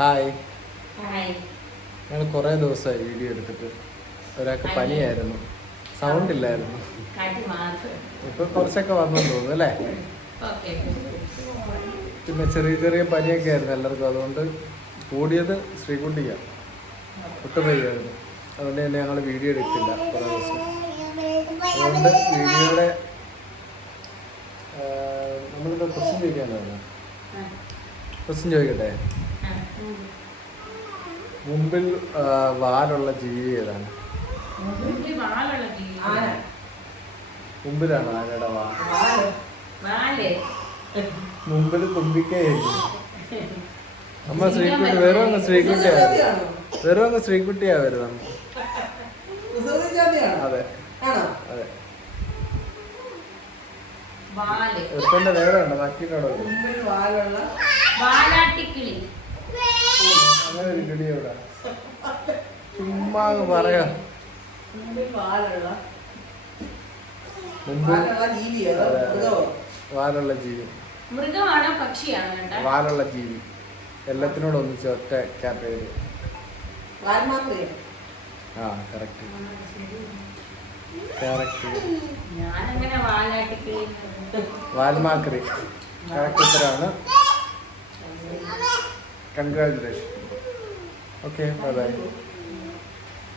Hi ഞങ്ങൾ കുറേ ദിവസമായി വീഡിയോ എടുത്തിട്ട്. ഒരാൾക്ക് പനിയായിരുന്നു. സൗണ്ട് ഇല്ലായിരുന്നു. ഇപ്പൊ കുറച്ചൊക്കെ വന്നു തോന്നുന്നു അല്ലേ? പിന്നെ ചെറിയ ചെറിയ പനിയൊക്കെ ആയിരുന്നു എല്ലാവർക്കും. അതുകൊണ്ട് കൂടിയത് ശ്രീകുട്ടിക്ക ഒട്ടും വയ്യായിരുന്നു. അതുകൊണ്ട് തന്നെ ഞങ്ങൾ വീഡിയോ എടുത്തില്ല കുറേ ദിവസം. അതുകൊണ്ട് വീഡിയോയുടെ നമ്മളിപ്പോൾ ക്വസ്റ്റ്യൻ ചോദിക്കാനാണ്. ക്വസ്റ്റ്യൻ ചോദിക്കട്ടെ? മുമ്പിൽ വാലുള്ള ജീവി ഏതാണ്? മുമ്പിലാണ് ആനയുടെ വാ. വാൽ. മുമ്പിൽ കുമ്പിക്കയായിരുന്നു അമ്മ ശ്രീകുട്ടി വെറും അങ്ങ് ശ്രീകുട്ടിയാ വെറും അങ്ങ് ശ്രീകുട്ടിയാ വരുന്നത് അതെ. അതെ. വാൽ. എപ്പന്റെ വേറെ ഉണ്ട്? നക്കിനോട് വാലാട്ടിക്കിളി. അങ്ങനെ ഒരു കിളി ചുമ്മാ പറയാ. വാലുള്ള. ജീവി മൃഗമാണോ പക്ഷിയാണോ വേണ്ട വാലുള്ള ജീവി. എല്ലാത്തിനോടും ഒന്നിച്ച് ഒറ്റ കാറ്റഗറി ആ കറക്റ്റ് കറക്റ്റ് വാൽമാക്രി. കറക്റ്റ് ഉത്തരമാണ് കൺഗ്രാറ്റുലേഷൻ Okay, bye bye.